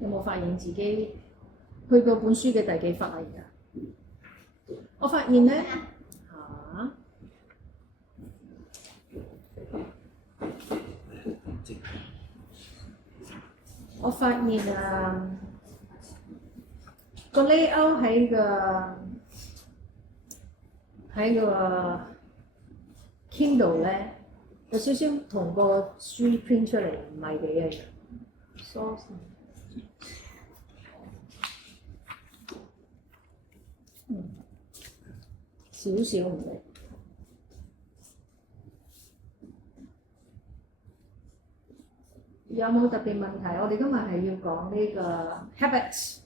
有冇發現自己去到本書嘅第幾忽啊？而家我發現咧我發現個 layout 喺個 Kindle 咧有少少同個書 print 出嚟唔係幾一樣。少少唔同。有冇特別問題？我哋今日係要講呢個 habits。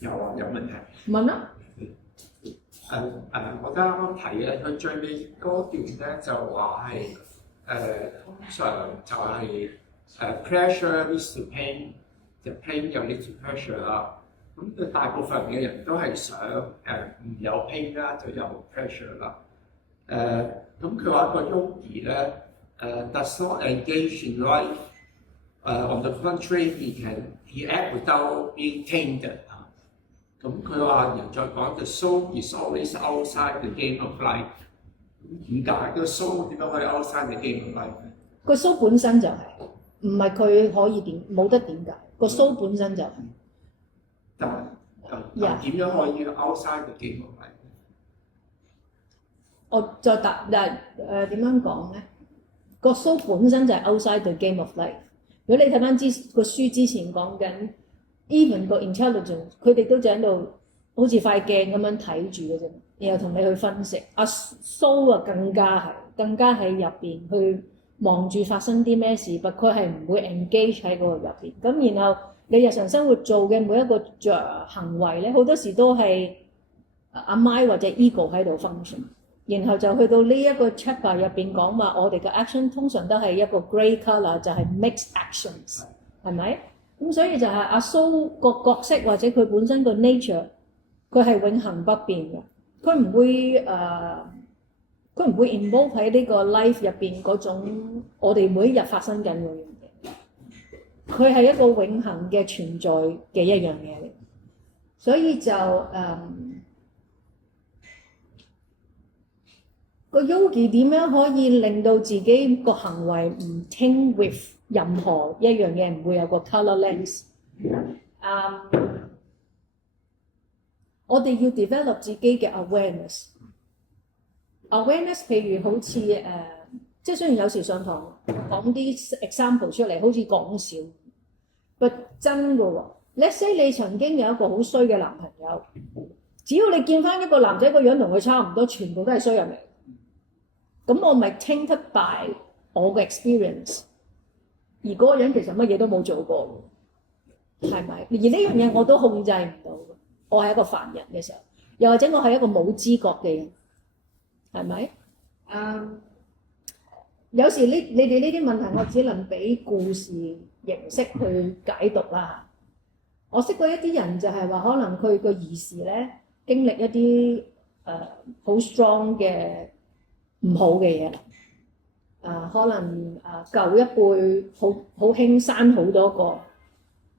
有啊，有問題。問啦。我啱啱睇咧，佢最尾嗰段咧就話係通常就係pressure leads to pain， 就 pain 又 leads to pressure 啦。咁佢大部分嘅人都係想唔有 pain 啦，就有 pressure 啦。咁佢話個 yogi 咧does not engage in life， on the contrary he act without being tamed。咁佢話又再講 the soul is always outside the game of life。點解個 soul 點解可以 outside the game of life？ 個 soul 本身就係，唔係佢可以點冇得點解，個 soul 本身就係。但點樣可以 outside the game of life？ 我再答點樣講咧？個 soul 本身就係 outside the game of life。如果你睇翻個書之前講緊 even 個 intelligence， 佢哋都就喺度好似塊鏡咁樣睇住嘅啫，然後同你去分析。阿 soul 啊更加喺入邊去望住發生啲咩事，不過佢係唔會 engage 喺嗰個入邊。咁然後你日常生活做嘅每一個行為咧，好多時都係阿 mind 或者 ego 喺度 function。然後就去到呢一個 chapter 入邊講話，我哋嘅 action 通常都係一個 grey colour， 就係 mixed actions， 係咪？咁所以就係阿蘇個角色或者佢本身個 nature， 佢係永恆不變嘅，佢唔會 involve 喺呢個 life 入邊嗰種我哋每一日發生緊嗰樣嘢，佢係一個永恆嘅存在嘅一樣嘢嚟，所以就個 yogi 點樣可以令到自己個行為唔 taint with 任何一樣嘢，唔會有個 colour lens。我哋要 develop 自己嘅 awareness。譬如好似即係雖然有時上堂講啲 example 出嚟，好似講笑，但真嘅喎。Let's say 你曾經有一個好衰嘅男朋友，只要你見翻一個男仔個樣同佢差唔多，全部都係衰人嚟。咁我咪 tainted by 我嘅 experience， 而嗰個人其實乜嘢都冇做過，係咪？而呢樣嘢我都控制唔到，我係一個凡人嘅時候，又或者我係一個冇知覺嘅人，係咪？有時你哋呢啲問題，我只能俾故事形式去解讀啦。我識過一啲人就係話，可能佢個兒時咧經歷一啲好 strong 嘅唔好嘅嘢，可能舊一輩好興生好多個，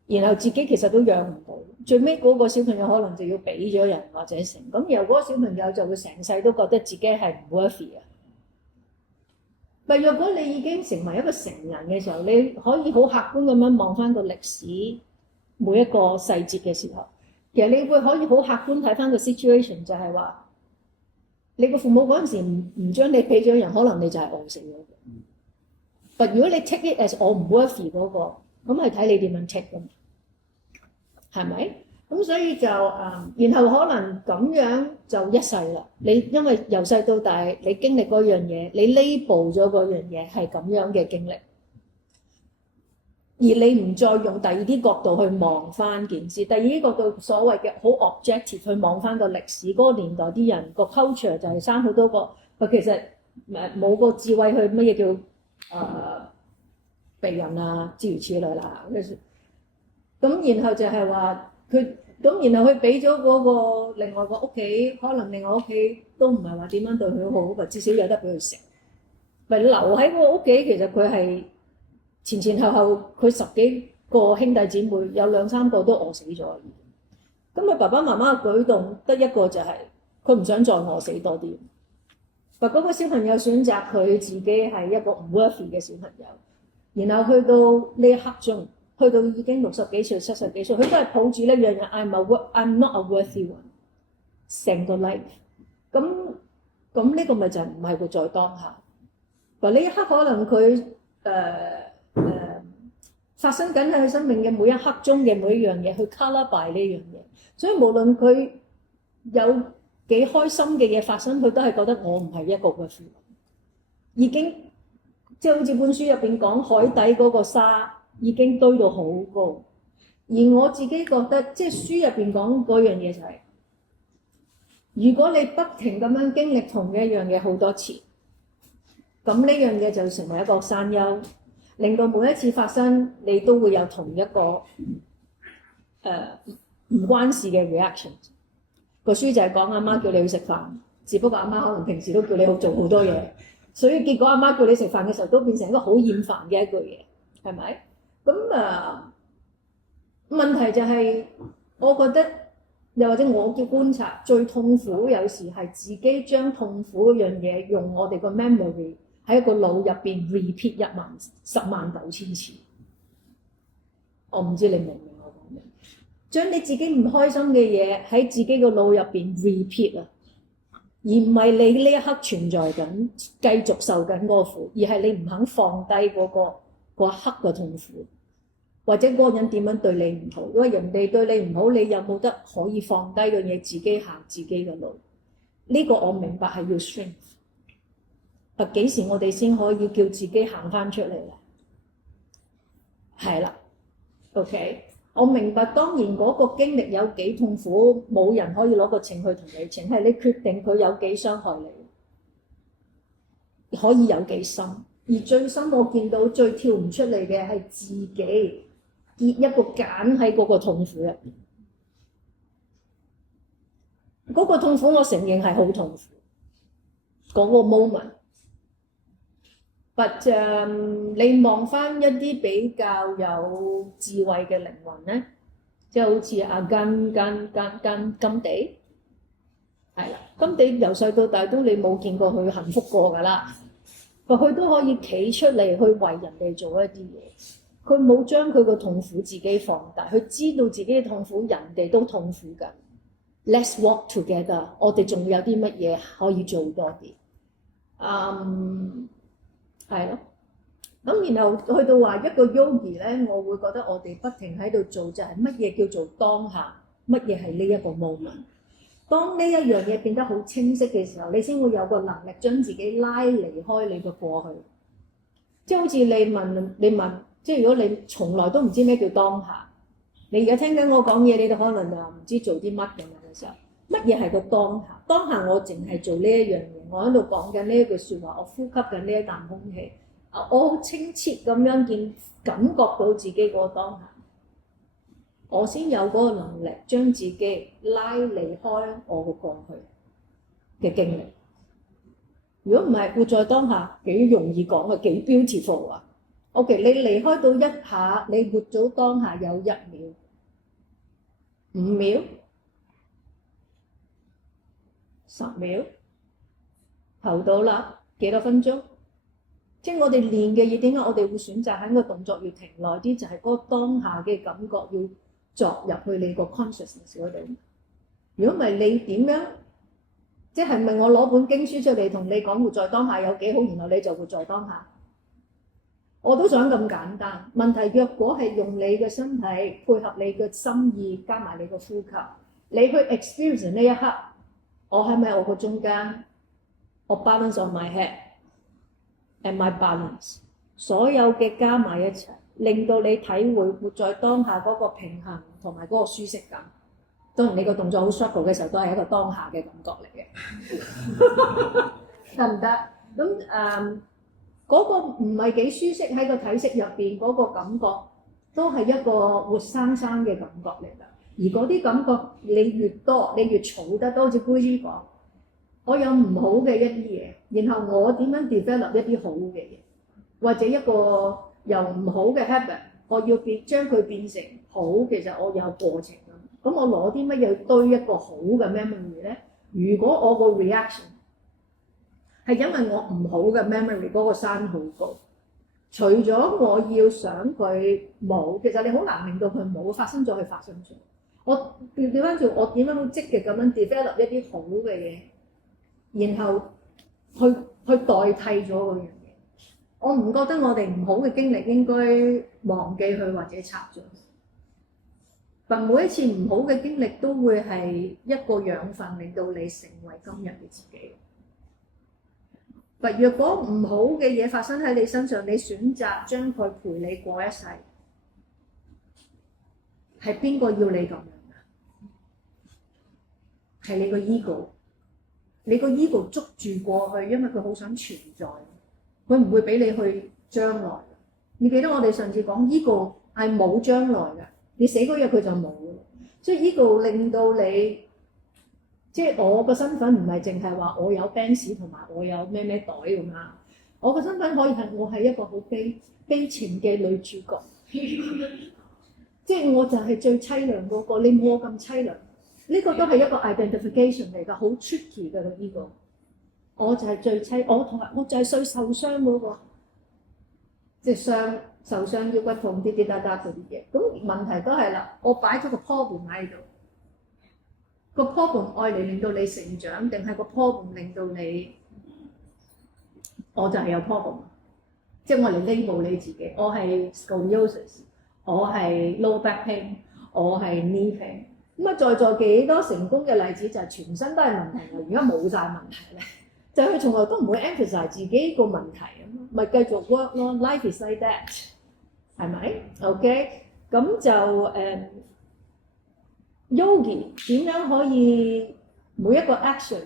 然後自己其實都養唔到，最尾嗰個小朋友可能就要俾咗人或者成，咁然後嗰個小朋友就會成世都覺得自己係唔 worthy 啊。但若果你已經成為一個成人嘅時候，你可以好客觀咁樣望翻個歷史每一個細節嘅時候，其實你會可以好客觀睇翻個 situation， 就係話你個父母嗰陣時唔將你俾咗人，可能你就係餓死咗嘅。但如果你 take it as 我唔 worthy 嗰個，咁係睇你點樣 take 㗎，係咪？咁所以就然後可能咁樣就一世啦。你因為由細到大你經歷嗰樣嘢，你 label 咗嗰樣嘢係咁樣嘅經歷，而你唔再用第二啲角度去望翻件事，第二啲角度所謂嘅好 objective 去望翻個歷史，嗰個年代啲人個 culture 就係生好多個，佢其實冇個智慧去乜嘢叫避孕啊諸如此類啦。咁然後就係話佢咁，然後佢俾咗嗰個另外個屋企，可能另外屋企都唔係話點樣對佢好，或至少有得俾佢食。咪留喺個屋企，其實佢係前前後後佢10幾個兄弟姊妹，有2、3個都餓死咗。咁佢爸爸媽媽嘅舉動得一個就係佢唔想再餓死多啲。但嗰個小朋友選擇佢自己係一個唔 worthy 嘅小朋友，然後去到呢一刻中，去到已經60幾歲、70幾歲，佢都係抱住呢樣嘢，I'm not a worthy one， 成個 life。咁呢個咪就唔係活在當下。嗱，呢一刻可能佢發生緊喺佢生命嘅每一刻中嘅每一樣嘢，去 colour by 呢樣嘢。所以無論佢有幾開心嘅嘢發生，佢都係覺得我唔係一個嘅負擔，已經即係好似本書入邊講海底嗰個沙已經堆到好高。而我自己覺得，即係書入邊講嗰樣嘢就係，如果你不停咁樣經歷同一樣嘢好多次，咁呢樣嘢就成為一個山丘，令到每一次發生你都會有同一個唔關事嘅 reaction。個書就係講阿媽叫你去食飯，只不過阿媽可能平時都叫你去做好多嘢，所以結果阿媽叫你食飯嘅時候都變成一個好厭煩嘅一句嘢，係咪？咁問題就係，我覺得又或者我嘅觀察，最痛苦有時係自己將痛苦嗰樣嘢用我哋個 memory 喺一個腦入邊 repeat 109000次。我唔知你明唔明我講咩？將你自己唔開心嘅嘢喺自己個腦入邊 repeat 啊，而唔係你呢一刻存在緊，繼續受緊嗰個苦，而係你唔肯放低嗰一刻嘅痛苦，或者嗰個人點樣對你唔好，因為人哋對你唔好，你有冇得可以放低嘅嘢，自己行自己嘅路？呢個我明白係要 strength。幾時我哋先可以叫自己行翻出嚟咧？係啦 ，OK。我明白，當然嗰個經歷有幾痛苦，冇人可以攞個秤去同你稱，係你決定佢有幾傷害你，可以有幾深。而最深我見到最跳唔出嚟嘅係自己結一個繭喺嗰個痛苦入邊。嗰個痛苦我承認係好痛苦，嗰個 moment。But 你望翻一啲比較有智慧嘅靈魂咧，即係好似阿甘地，係啦，甘地由細到大都你冇見過佢幸福過㗎啦。佢都可以企出嚟去為人哋做一啲嘢，佢冇將佢個痛苦自己放大，佢知道自己嘅痛苦人哋都痛苦緊。Let's walk together， 我哋仲有啲乜嘢可以做多啲？係咯，咁然後去到話一個 yogi 咧，我會覺得我哋不停喺度做就係乜嘢叫做當下，乜嘢係呢一個 moment。當呢一樣嘢變得好清晰嘅時候，你先會有個能力將自己拉離開你嘅過去。即係好似你問，即係如果你從來都唔知咩叫當下，你而家聽緊我講嘢，你哋可能就唔知做啲乜咁樣嘅時候，乜嘢係個當下？當下我淨係做呢一樣嘢，我喺度講緊呢一句説話，我呼吸緊呢一啖空氣，我好清澈咁樣感覺到自己嗰個當下，我先有嗰個能力將自己拉離開我個過去嘅經歷。如果唔係活在當下，幾容易講啊，幾 beautiful 啊。OK， 你離開到一下，你活咗當下有1秒、5秒、10秒，頭到啦，幾多分鐘？即係我哋練嘅嘢，點解我哋會選擇喺個動作要停耐啲？就係嗰個當下嘅感覺要作入去你個 consciousness 嗰度。如果唔係你點樣？即係咪我攞本經書出嚟同你講活在當下有幾好，然後你就活在當下？我都想咁簡單。問題若果係用你嘅身體配合你嘅心意，加埋你個呼吸，你去 experience 呢一刻，我係咪我個中間？我 balance on my head and my balance， 所有嘅加埋一齊，令到你體會活在當下嗰個平衡同埋嗰個舒適感。當然你個動作好 struggle 嘅時候，都係一個當下嘅感覺嚟嘅，得唔得？咁嗰個唔係幾舒適喺個體式入邊嗰個感覺，都係一個活生生嘅感覺嚟㗎。而嗰啲感覺你越多，你越儲得多，好似杯姨講，我有唔好嘅一啲嘢，然後我點樣 develop 一啲好嘅嘢，或者一個由唔好嘅 habit，我要將佢變成好，其實我有過程㗎。咁我攞啲乜嘢去堆一個好嘅 memory 咧？如果我個 reaction 係因為我唔好嘅 memory 嗰個山好高，除咗我要想佢冇，其實你好難令到佢冇，發生咗佢發生咗。我調翻轉，我點樣好積極咁樣 develop 一啲好嘅嘢，然後去代替咗嗰樣嘢。我唔覺得我哋唔好嘅經歷應該忘記佢或者拆咗。但每一次唔好嘅經歷都會係一個養分，令到你成為今日嘅自己。但若果唔好嘅嘢發生喺你身上，你選擇將佢陪你過一世，係邊個要你咁樣㗎？係你個 ego， 你個 ego 捉住過去，因為佢好想存在，佢唔會俾你去將來。你記得我哋上次講 ego 係冇將來㗎。你死嗰日佢就冇，所以 ego 令到你，即係我個身份唔係淨係話我有 Benz 同埋我有咩咩袋咁啦。我個身份可以係我係一個好悲情嘅女主角，即係我就係最凄涼嗰個，你冇我咁凄涼。呢個都係一個 identification 嚟㗎，好 tricky 㗎個 ego。我就係最凄，我就係最受傷嗰個，即係受傷腰骨痛啲啲嗒嗒嗰啲嘢，咁問題都係啦。我擺咗個 problem 喺度，個 problem 愛嚟令到你成長，定係個 problem 令到你，我就係有 problem， 即係我嚟 label 你自己，我係 scoliosis， 我係 low back pain， 我係 knee pain。咁啊，在座幾多成功嘅例子就係全身都係問題啦，而家冇晒問題咧，就係佢從來都唔會 emphasize 自己個問題啊嘛，咪繼續 work 咯。Life is like that。係咪 ？OK， 咁就Yogi 點樣可以每一個 action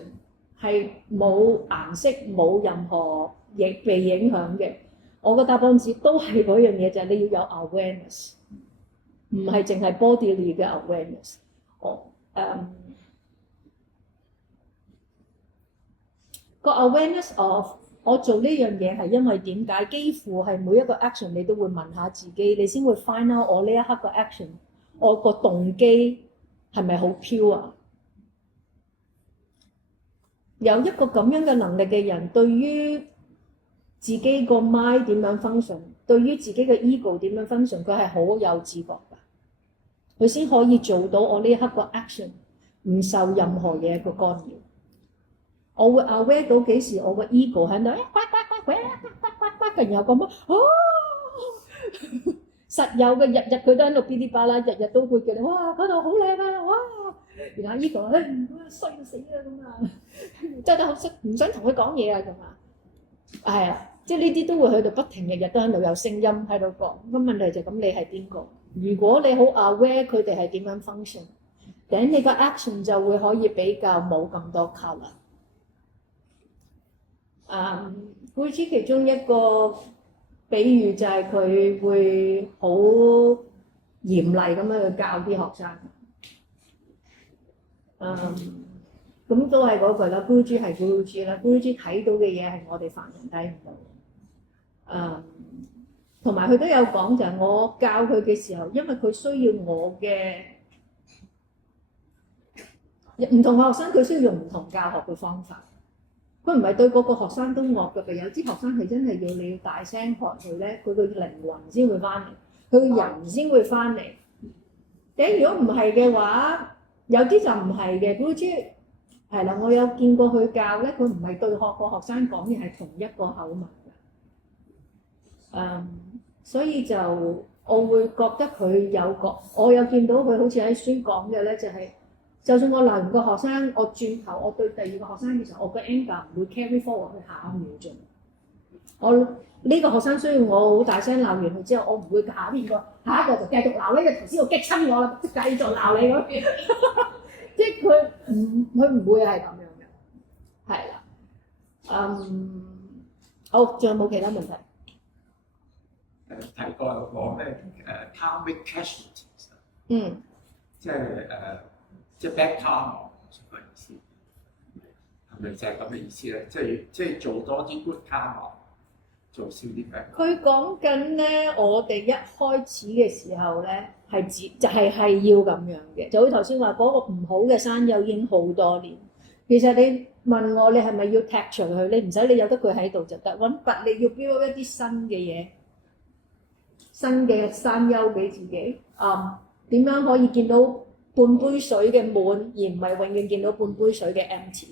係冇顏色、冇任何被影響嘅？我個答案字都係嗰樣嘢，就係你要有 awareness， 唔係淨係 bodily 嘅 awareness。個 awareness of 我做呢樣嘢係因為點解？幾乎係每一個 action 你都會問下自己，你先會 find out 我呢一刻個 action， 我個動機係咪好 pure 啊？有一個咁樣嘅能力嘅人，對於自己個 mind 點樣 function， 對於自己嘅 ego 點樣 function， 佢係好有自覺㗎，佢先可以做到我呢一刻個 action 唔受任何嘢嘅干擾。我會 aware 到幾時我個 ego 喺度，然後咁實有嘅，日日佢都喺度噼哩啪啦，日日都會叫你，哇嗰度好靚啊，哇！然後 ego 衰到死啊咁啊，真係好識唔想同佢講嘢啊咁啊，係啊，即係呢啲都會喺度不停，日日都喺度有聲音喺度講。咁問題就咁，你係邊個？如果你好 aware 佢哋係點樣 function， 咁你個 action 就會可以比較冇咁多 colour。Guruji 其中一個比喻就係佢會好嚴厲咁樣去教啲學生。咁都係嗰句啦 ，Guruji 係 Guruji 啦 ，Guruji 睇到嘅嘢係我哋凡人睇唔到。同埋佢都有講就係我教佢嘅時候，因為佢需要我嘅唔同嘅學生，佢需要用唔同教學嘅方法。佢唔係對嗰個學生都惡嘅，有啲學生係真係要你要大聲學佢咧，佢個靈魂先會翻嚟，佢個人先會翻嚟。如果唔係嘅話，有啲就唔係嘅。Guruji係啦，我有見過佢教咧，佢唔係對個學生講嘢係同一個口吻嘅。所以就我會覺得佢有個，我有見到佢好似喺書講嘅咧，就係。就算我鬧完個學生，我轉頭我對第二個學生嘅時候，我個 anger 唔會 carry forward 去下一秒鐘。我呢個學生需要我好大聲鬧完佢之後，我唔會下一個就繼續鬧呢個頭先我激親我啦，即繼續鬧你嗰邊。即係佢唔會係咁樣嘅，係啦。好，仲有冇其他問題？提過有講咩karmic casualties。即係即係 bad karma 個意思，係係咪就係咁嘅意思咧？即係做多啲 good karma，做少啲 bad。佢講緊咧，我哋一開始嘅時候咧係要咁樣嘅，就好似頭先話嗰個唔好嘅山友已經好多年。其實你問我你係咪要踢除佢？你唔使，你由得佢喺度就得。但你要 build 一啲新嘅嘢，新嘅山丘俾自己。點樣可以見到半杯水嘅滿，而唔係永遠見到半杯水嘅 empty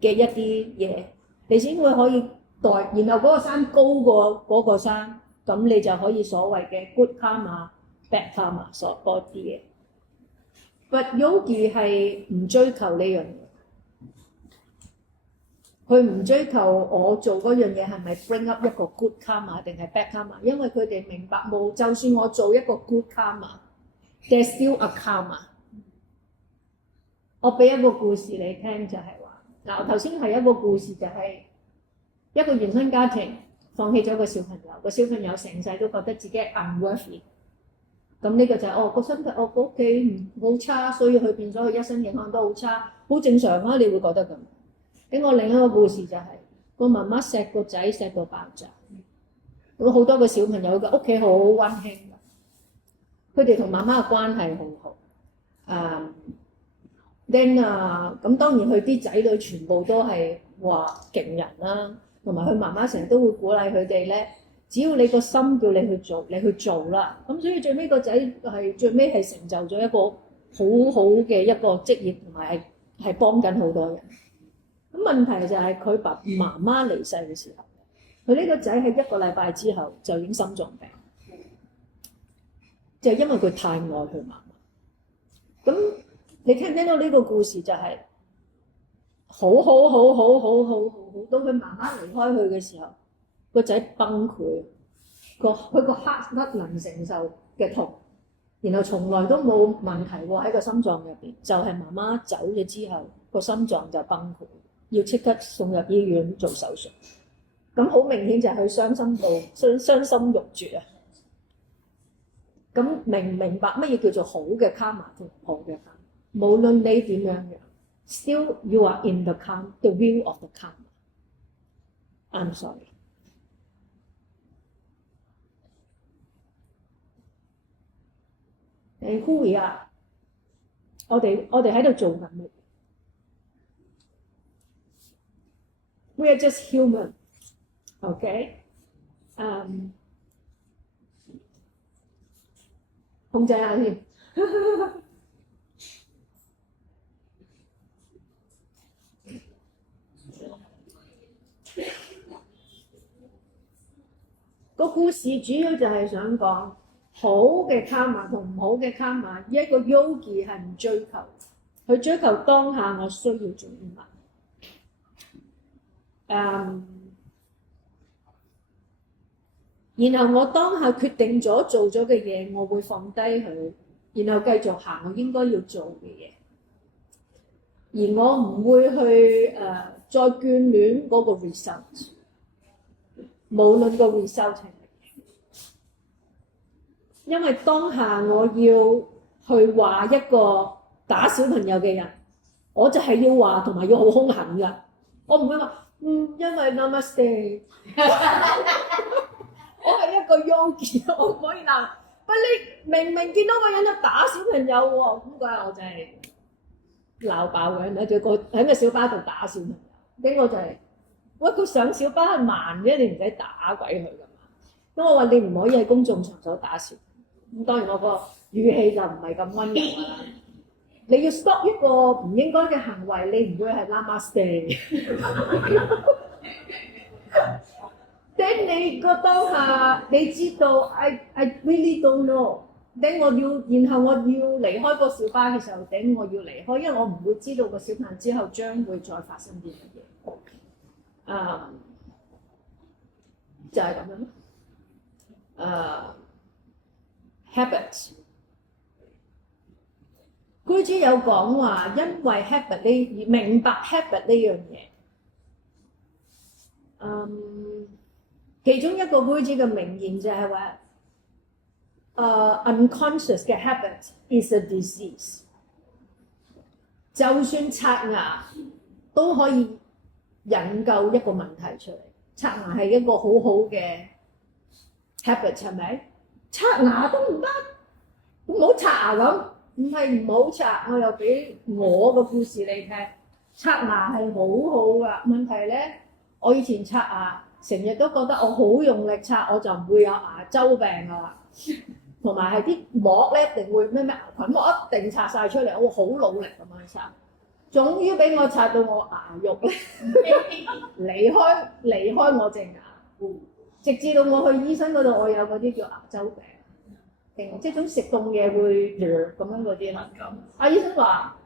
嘅一啲嘢，你先會可以然後嗰個山高過嗰個山，咁你就可以所謂嘅 good karma、bad karma 所多啲嘢。But Yogi 係唔追求呢樣嘢，佢唔追求我做嗰樣嘢係咪 bring up 一個 good karma 定係 bad karma，因為佢哋明白冇，就算我做一個 good karma。There's still a karma。我俾一個故事你聽，就係話嗱，頭先係一個故事，就係一個原生家庭放棄咗個小朋友，個小朋友成世都覺得自己係 unworthy。咁呢個就係個身體，個屋企好差，所以佢變咗佢一生影響都好差，好正常啊！你會覺得咁。俾我另一個故事就係個媽媽錫個仔錫到爆炸，咁好多個小朋友嘅屋企好溫馨。佢哋同媽媽嘅關係好好。咁當然佢啲仔女全部都係話勁人啦，同埋佢媽媽成日都會鼓勵佢哋咧，只要你個心叫你去做，你去做啦。咁所以最尾個仔最尾係成就咗一個好好嘅一個職業，同埋係幫緊好多人。咁問題就係佢媽媽離世嘅時候，佢呢個仔喺一個禮拜之後就已經心臟病。就係因為佢太愛佢媽媽。咁你聽唔聽到呢個故事就係好，到佢媽媽離開佢嘅時候，個仔崩潰，佢個刻不能承受嘅痛，然後從來都冇問題喎喺個心臟入邊，就係媽媽走咗之後，個心臟就崩潰，要即刻送入醫院做手術。咁好明顯就係佢傷心欲絕啊！咁明唔明白乜嘢叫做好嘅 karma 同唔好嘅 karma？ 無論你點樣，still you are in the the wheel of the karma。I'm sorry。who we are？ 我哋喺度做緊乜嘢 ？We are just human。OK？控制下先。個故事主要就係想講好嘅 karma 同唔好嘅 karma。一個 yogi 係唔追求，佢追求當下我需要做啲乜。然後我當下決定咗做咗嘅嘢，我會放低佢，然後繼續行我應該要做嘅嘢，而我唔會去再眷戀嗰個 result， 無論個 result 係乜嘢，因為當下我要去話一個打小朋友嘅人，我就係要話同埋要好兇狠㗎，我唔會話因為 Namaste。我係一個 yogi， 我唔可以鬧。喂，你明明見到個人喺度打小朋友喎，咁嗰日我就係鬧爆佢，喺個小巴度打小朋友。咁我就係，喂，佢上小巴係慢嘅，你唔使打鬼佢㗎嘛。咁我話你唔可以喺公眾場所打小朋友。咁當然我個語氣就唔係咁溫柔啦。你要 stop 一個唔應該嘅行為，你唔會係 Namaste。等你個當下，你知道 I really don't know。等然後我要離開個小巴嘅時候，等我要離開，因為我唔會知道個小朋友之後將會再發生啲乜嘢。就係咁樣咯。habit。居之有講話，因為 habit 你明白 habit 呢樣嘢。其中一個居之嘅名言就係話，unconscious 嘅 habit is a disease。就算刷牙都可以引咎一個問題出嚟。刷牙係一個好好嘅 habit 係咪？刷牙都唔得，唔好刷牙咁，唔係唔好刷，我又俾我個故事你聽。刷牙係好好噶，問題咧，我以前刷牙成日都覺得我好用力刷，我就唔會有牙周病噶啦。同埋係啲膜咧，一定會咩牙菌膜一定刷晒出嚟，我會好努力咁樣刷。終於俾我刷到我牙肉咧離開我隻牙，直至到我去醫生嗰度，我有嗰啲叫牙周病，即係種食凍嘢會咁樣嗰啲啦。阿醫生話：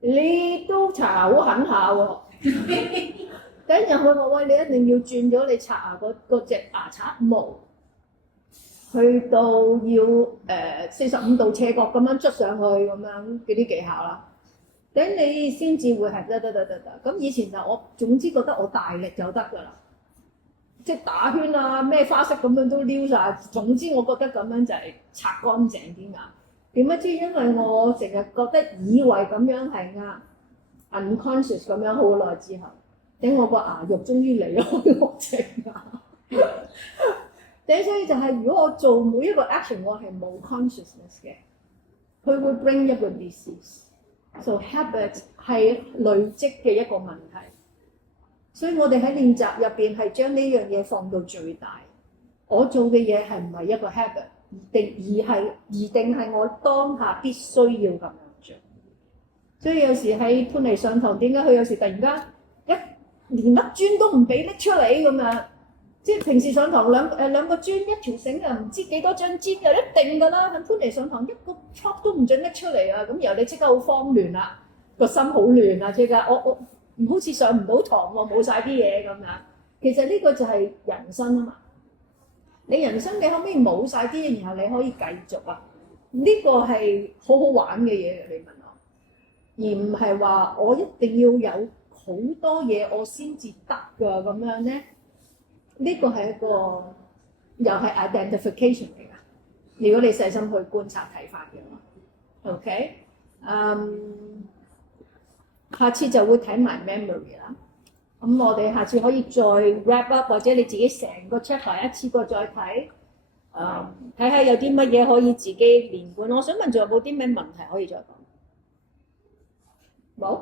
你都刷牙好狠下喎！跟住佢話：喂，你一定要轉咗你刷牙嗰隻牙刷毛，去到要45度斜角咁樣捽上去咁樣嗰啲技巧啦。等你先至會係得。咁以前就我總之覺得我大力就得㗎啦，即係打圈啊咩花式咁樣都撩晒。總之我覺得咁樣就係刷乾淨啲牙。點不知因為我成日覺得以為咁樣係啱 unconscious 咁樣好耐之後，等我個牙肉終於離開我隻牙。所以就係如果我做每一個 action 我係冇 consciousness 嘅，佢會 bring 一個 disease。So habit 係累積嘅一個問題，所以我哋喺練習入邊係將呢樣嘢放到最大。我做嘅嘢係唔係一個 habit， 定係我當下必須要咁樣做。所以有時喺潘妮上堂，點解佢有時突然間連粒磚都唔俾拎出嚟咁樣？即係平時上堂兩個磚一條繩啊，唔知幾多張氈就一定㗎啦。喺潘妮上堂一個 chop 都唔準拎出嚟啊！咁然後你即刻好慌亂啦，個心好亂啊！即刻我好似上唔到堂喎，冇晒啲嘢咁樣。其實呢個就係人生啊嘛。你人生你可唔可以冇晒啲嘢，然後你可以繼續啊？呢個係好好玩嘅嘢，你問我，而唔係話我一定要有好多嘢我先至得㗎咁樣咧。呢個係一個又係 identification 嚟㗎。如果你細心去觀察睇法嘅話 ，OK，下次就會睇埋 memory 啦。咁我哋下次可以再 wrap up，或者你自己成個 chapter 一次過再睇，睇下有啲乜嘢可以自己連貫。我想問仲有冇啲咩問題可以再講？冇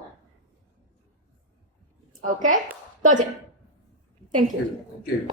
？OK，多謝。Thank you. Thank you.